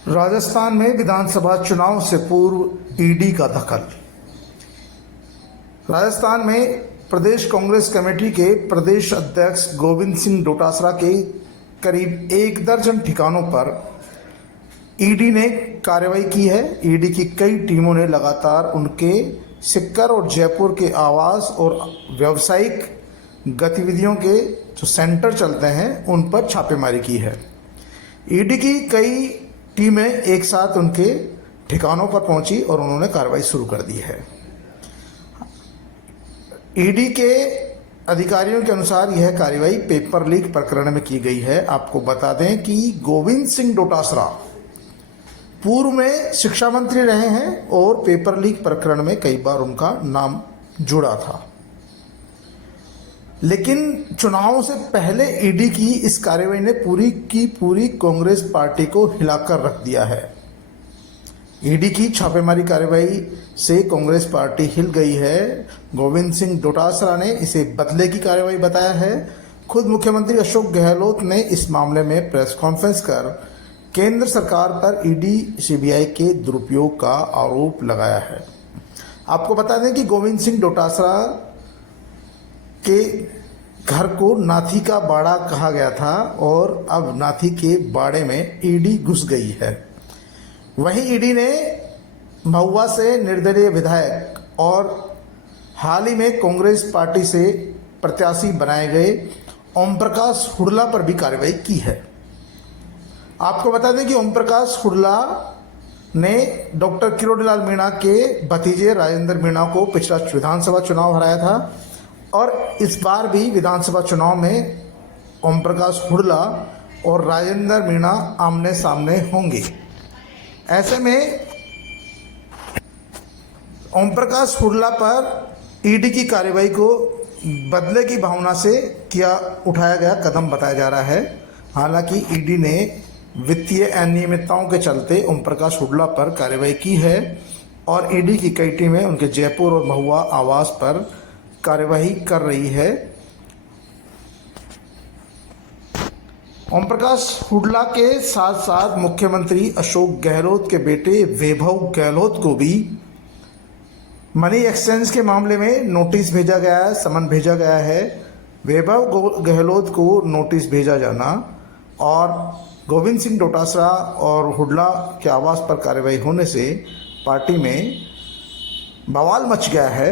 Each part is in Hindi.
राजस्थान में विधानसभा चुनाव से पूर्व ईडी का दखल। राजस्थान में प्रदेश कांग्रेस कमेटी के प्रदेश अध्यक्ष गोविंद सिंह डोटासरा के करीब 1 दर्जन ठिकानों पर ईडी ने कार्रवाई की है। ईडी की कई टीमों ने लगातार उनके सिक्कर और जयपुर के आवास और व्यावसायिक गतिविधियों के जो सेंटर चलते हैं उन पर छापेमारी की है। ईडी की कई टीमें एक साथ उनके ठिकानों पर पहुंची और उन्होंने कार्रवाई शुरू कर दी है। ईडी के अधिकारियों के अनुसार यह कार्रवाई पेपर लीक प्रकरण में की गई है। आपको बता दें कि गोविंद सिंह डोटासरा पूर्व में शिक्षा मंत्री रहे हैं और पेपर लीक प्रकरण में कई बार उनका नाम जुड़ा था, लेकिन चुनावों से पहले ईडी की इस कार्रवाई ने पूरी की पूरी कांग्रेस पार्टी को हिलाकर रख दिया है। ईडी की छापेमारी कार्रवाई से कांग्रेस पार्टी हिल गई है। गोविंद सिंह डोटासरा ने इसे बदले की कार्रवाई बताया है। खुद मुख्यमंत्री अशोक गहलोत ने इस मामले में प्रेस कॉन्फ्रेंस कर केंद्र सरकार पर ईडी सीबीआई के दुरुपयोग का आरोप लगाया है। आपको बता दें कि गोविंद सिंह डोटासरा के घर को नाथी का बाड़ा कहा गया था और अब नाथी के बाड़े में ईडी घुस गई है। वहीं ईडी ने महुआ से निर्दलीय विधायक और हाल ही में कांग्रेस पार्टी से प्रत्याशी बनाए गए ओम प्रकाश हुडला पर भी कार्रवाई की है। आपको बता दें कि ओम प्रकाश हुडला ने डॉक्टर किरोड़ीलाल मीणा के भतीजे राजेंद्र मीणा को पिछला विधानसभा चुनाव हराया था और इस बार भी विधानसभा चुनाव में ओम प्रकाश हुडला और राजेंद्र मीणा आमने सामने होंगे। ऐसे में ओम प्रकाश हुडला पर ईडी की कार्रवाई को बदले की भावना से उठाया गया कदम बताया जा रहा है। हालांकि ईडी ने वित्तीय अनियमितताओं के चलते ओम प्रकाश हुडला पर कार्रवाई की है और ईडी की कई टीमें उनके जयपुर और महुआ आवास पर कार्यवाही कर रही है। ओम प्रकाश हुडला के साथ साथ मुख्यमंत्री अशोक गहलोत के बेटे वैभव गहलोत को भी मनी एक्सचेंज के मामले में नोटिस भेजा गया है, समन भेजा गया है। वैभव गहलोत को नोटिस भेजा जाना और गोविंद सिंह डोटासरा और हुडला के आवास पर कार्रवाई होने से पार्टी में बवाल मच गया है।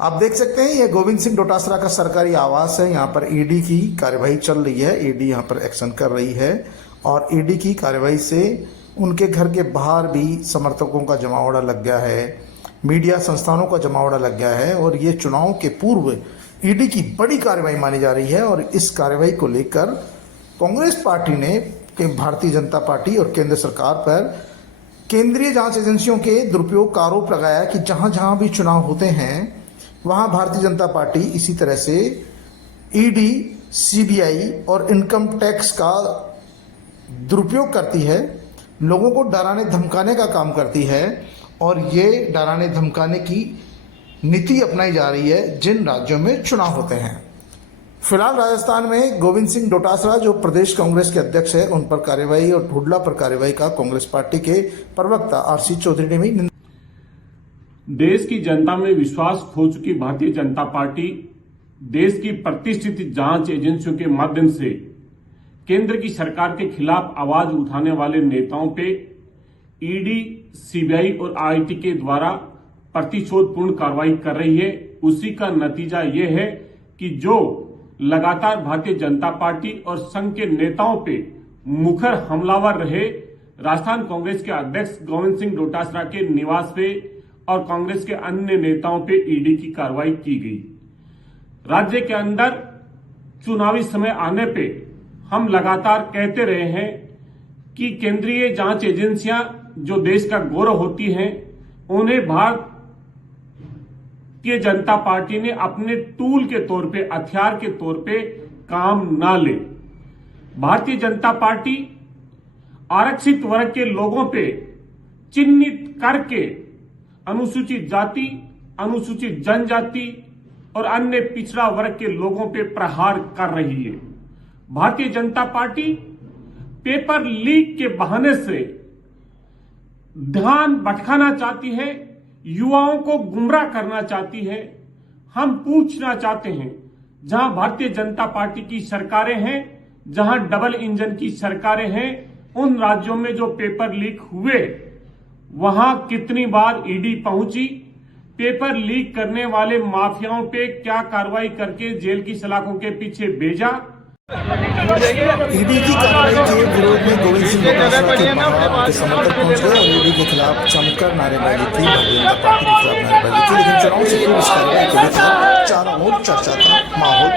आप देख सकते हैं यह गोविंद सिंह डोटासरा का सरकारी आवास है। यहाँ पर ईडी की कार्रवाई चल रही है, ईडी यहाँ पर एक्शन कर रही है और ईडी की कार्रवाई से उनके घर के बाहर भी समर्थकों का जमावड़ा लग गया है, मीडिया संस्थानों का जमावड़ा लग गया है और ये चुनाव के पूर्व ईडी की बड़ी कार्रवाई मानी जा रही है। और इस कार्रवाई को लेकर कांग्रेस पार्टी ने भारतीय जनता पार्टी और केंद्र सरकार पर केंद्रीय जांच एजेंसियों के दुरुपयोग का आरोप लगाया कि जहां जहां भी चुनाव होते हैं वहां भारतीय जनता पार्टी इसी तरह से ईडी, सीबीआई और इनकम टैक्स का दुरुपयोग करती है, लोगों को डराने धमकाने का काम करती है और ये डराने धमकाने की नीति अपनाई जा रही है जिन राज्यों में चुनाव होते हैं। फिलहाल राजस्थान में गोविंद सिंह डोटासरा जो प्रदेश कांग्रेस के अध्यक्ष है उन पर कार्रवाई और हुडला पर कार्रवाई का कांग्रेस पार्टी के प्रवक्ता आरसी चौधरी ने भी देश की जनता में विश्वास खो चुकी भारतीय जनता पार्टी देश की प्रतिष्ठित जांच एजेंसियों के माध्यम से केंद्र की सरकार के खिलाफ आवाज उठाने वाले नेताओं पे ईडी, सीबीआई और आईटी के द्वारा प्रतिशोधपूर्ण कार्रवाई कर रही है। उसी का नतीजा ये है कि जो लगातार भारतीय जनता पार्टी और संघ के नेताओं पे मुखर हमलावर रहे, राजस्थान कांग्रेस के अध्यक्ष गोविंद सिंह डोटासरा के निवास पे और कांग्रेस के अन्य नेताओं पे ईडी की कार्रवाई की गई। राज्य के अंदर चुनावी समय आने पे हम लगातार कहते रहे हैं कि केंद्रीय जांच एजेंसियां जो देश का गौरव होती हैं उन्हें भारतीय जनता पार्टी ने अपने टूल के तौर पे, हथियार के तौर पे काम ना ले। भारतीय जनता पार्टी आरक्षित वर्ग के लोगों पे चिन्हित करके अनुसूचित जाति, अनुसूचित जनजाति और अन्य पिछड़ा वर्ग के लोगों पे प्रहार कर रही है। Bharatiya Janata party paper leak के बहाने से ध्यान भटकाना चाहती है, युवाओं को गुमराह करना चाहती है। हम पूछना चाहते हैं, जहां भारतीय जनता पार्टी की सरकारें हैं, जहां डबल इंजन की सरकारें हैं, उन राज्यों में जो पेपर लीक हुए वहां कितनी बार ईडी पहुंची, पेपर लीक करने वाले माफियाओं पे क्या कार्रवाई करके जेल की सलाखों के पीछे भेजा। ईडी की कार्रवाई के विरोध में गोविंद सिंह डोटासरा के बाहर उनके समर्थक पहुंच गए और ईडी के खिलाफ जमकर नारेबाजी की। भारतीय जनता पार्टी के खिलाफ नारेबाजी की, लेकिन चुनाव से पूर्व इस कार्रवाई को लेकर चारों ओर चर्चा का माहौल